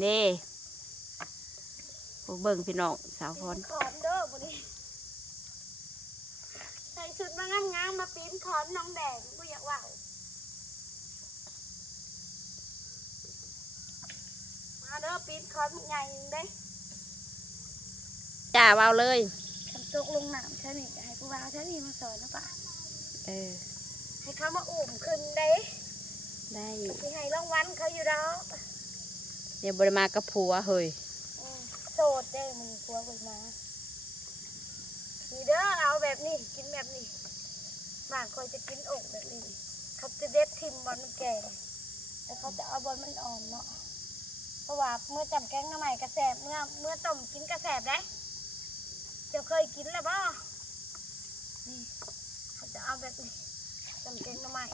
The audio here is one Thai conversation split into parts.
นี่พวกเบิ่งพี่น้องสาวพรขอนเด้อบุรีใส่ชุดมางามงามๆมาปีนขอนน้องแดงกูอยากว่าวมาเด้อปีนขอนมันใหญ่เด้จ้าเอาเลยฉันตกลงน้ำฉันนี่จะให้กูว่าวฉันนี่มาสอนนะป่ะเออให้เขามาอุ่มขึ้นเด้ได้ที่ให้รางวัลเขาอยู่แล้ว เดี๋ยวบริมากับผัวเฮ้ยอืมโสดเด้มึงกลัวกูมานี่เด้อเอาแบบนี้กินแบบนี้บ้านคอยจะกินอกแบบนี้ เขาจะเด็ดทิมบอลมันแก่แต่เขาจะเอาบอลมันอ่อนเนาะเพราะว่าเมื่อจำแกงหน้ำใหม่กระแสบเมื่อเมื่อต้มกินกระแสบได้เจ้าเคยกินแล้วบ่นี่เขาจะเอาแบบนี้จำแกงหน้ำใหม่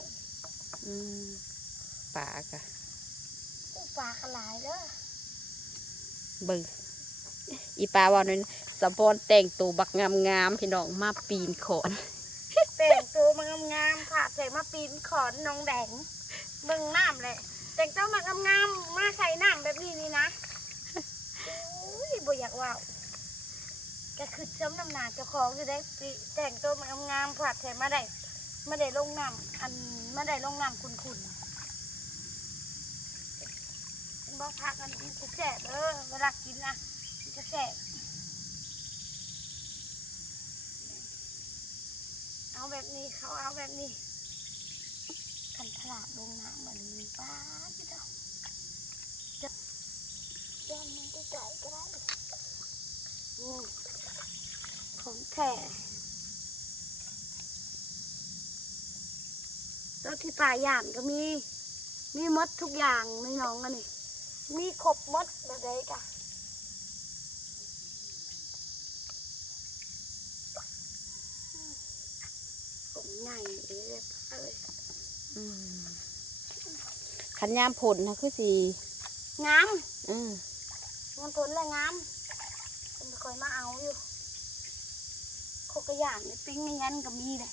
อืมปากะ อู้ปลากระหลายเด้อเบิ่งอีปลาว่านั้นสะพอนแต่งตัวบักงามๆพี่น้องมาปีนขอนแต่งตัวมางามๆค่ะใส่มาปีนขอนน้องแดงเบิ่งน้ำเลยแต่งตัวมางามๆมาใส่น้ำแบบนี้นี่นะอุ้ยบ่อยากว่าวก็คือจำน้ำหนาเจ้าของอยู่ได้ปีแต่งตัวมางามๆผัดใส่มาได้มาได้ลงน้ำอันมาได้ลงน้ำ ขุ่นๆบ่พักอันนี้จะแสบเออเวลากินนะมันจะแสบเอาแบบนี้เขาเอาแบบนี้ขันฉลาดลงน้ำมันมีป้าพี่ดอกจะจะมันก็ไก่ก็ได้นี่ของแท้วที่ป่าย่านก็มี มีมดทุกอย่างในน้องกันนี่ มีครบหมดแบบใดกะผมใหญ่เลยเอ้ยอืมขันยามผลนะคือสีงามอืมเงินผลแรงงามเป็นคอยมาเอาอยู่โคกระย่างนี่ปิ้งในยันก็มีเลย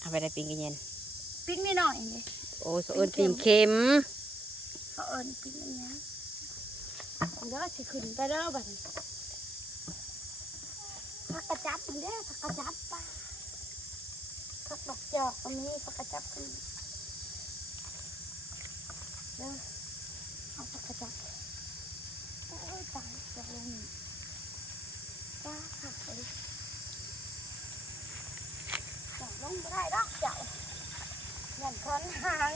เอาไปได้ปีนกันเย็นปิ้งนิดหน่อยนี่โอ้ยเขาเอิญปีนเข็มเขาเอิญปิ้งในยัน เดี๋ยวสิขึ้นไปเด้อบัดนี้ผักกระจับมันเด้อผักกระจับป้าผักดอกจอกก็มีผักกระจับก็มีเด้อเอาผักกระจับโอ้ยตายจะลงป้าผักเลยจับลงไม่ได้ดอกเจ้ายันค้อนหาง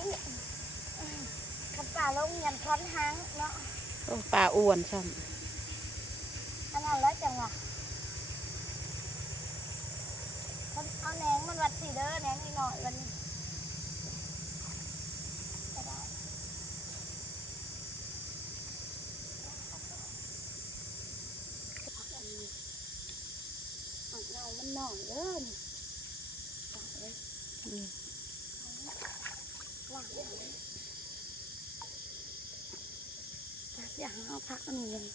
ขันป่าลงยันค้อนหางเนาะ โอ้ปลาอ้วนซ้อันนั้นแล้วจังหวะเอาแหนงมันวัดสีเด้อแหนงนิดหน่อยวันนี้ก็ได้อันนี้อันเงามันหน่อยเด้อนี่ตัดเลยำอืมว่าง เลยอยากเอาพักอันนี้เลย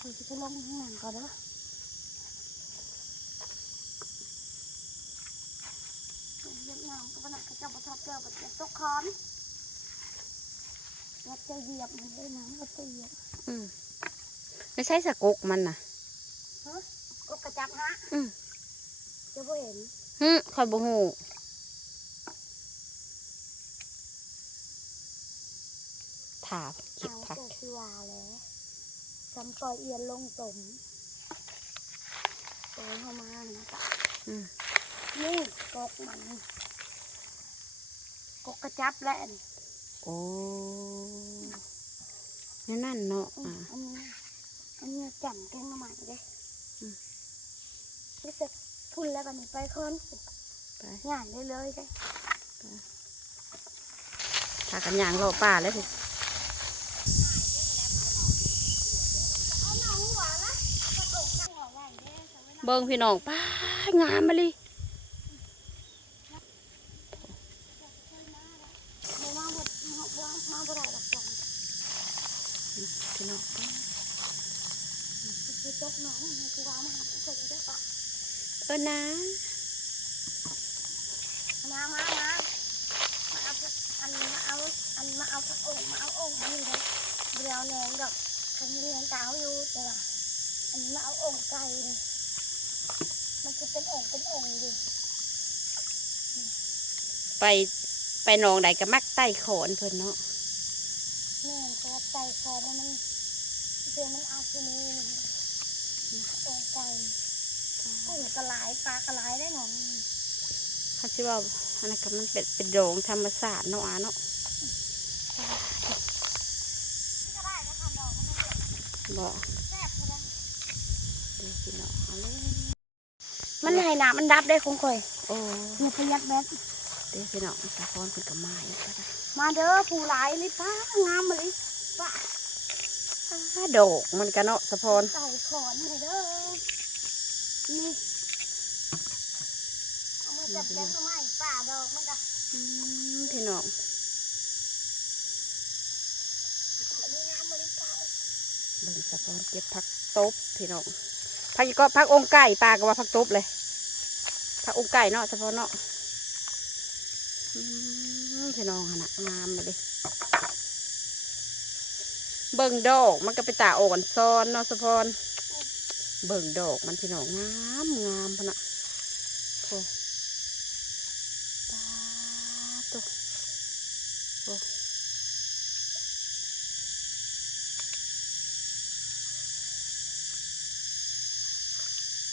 คุยจะลงข้างหลังก่อนเด้อเวียดนามก็ขนาดกระเจ้าประทับเจอบัดเจ็บตกคอนวัดจะเหยียบมันด้วยน้ำวัดจะเหยียบอืมไม่ใช่สะกกมันน่ะฮะก็กระจับฮะอืมจะบ่เห็นฮึคอยบ่ฮู้ ถาเก็บเอาผักแต่คือว่าแล้วจำปล่อยเอียนลงสมปล่อยเข้ามานะจ๊ะอืมนี่กกมัน กกกระจับและนี่โอ้นั่นนั่นเนาะอือะมอันนี้อันนี้จำแกงมาใหม่เลยอืมรู้สึกพุ่นแล้วกันนี่ไปคนไปง่ายเลยเลยเลยพากันย่างรอป่าแล้วสิ เอาหนังหวานนะกระตกจังหวะไหวเด้อแต่ เบิ่งพี่น้องป้างามมาเลยไม่มาหมดมามาบ่ได้หรอกจังพี่น้องป้าคือตกหนองมันคือว่ามาหาผู้คนได้ปะเออนะมามามามาเอาอันมาเอาอันมาเอาพักองค์มาเอาองค์นี่เลยเรียวแหนงดอกคันนี้เลี้ยงกาวอยู่แต่ว่าอันนี้มาเอาองค์ไก่เลย มันจะเป็นองค์เป็นองค์ดิไปไปหนองใดก็มักใต้ขอนเพิ่นเนาะแม่นเพราะว่าใจคอมันมันเดี๋ยวมันเอาที่นี่องค์ไก่กุ้งกระไหลปลากระไหลได้หนองเขาชื่อว่าอันนั้นก็มันเป็นเป็นโดงธรรมศาสตร์เนาะอาเนาะก็ได้ก็ทำดอกมันไม่เดือดบอกแซ่บเลยนะ ดูพี่น้องเอาเลยมัน ให้น้ำมันดับได้คงค่อยโอ้มีพยักแบดเด้อพี่น้องสะพอนเพิ่นก็มาอีกแล้วมาเด้อผู้หลายเลยป้างามเลยป้าอ้าดอกมันก็เนาะสะพอนไก่ขอนเลยเด้อนี่เอามาจับแกงทำไมป่าดอกมันก็อืมพี่น้องดีงาเลยป้าเบิ่งสะพอนเก็บผักตบพี่น้องผักอีกก็ผักองค์ไก่ปลาก็ว่าผักตบเลย ผักองค์ไก่เนาะสะพอนเนาะพี่น้องหั่นน่ะงามเลยเบิ่งดอกมันก็ไปตาอ่อนซ้อนเนาะสะพอนเบิ่งดอกมันพี่น้องงามงามพนะโอ้ตาตัวโอ้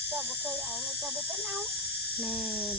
เจ้าบ่เคยเอาเลยเจ้าบ่เป็นเอา แม่น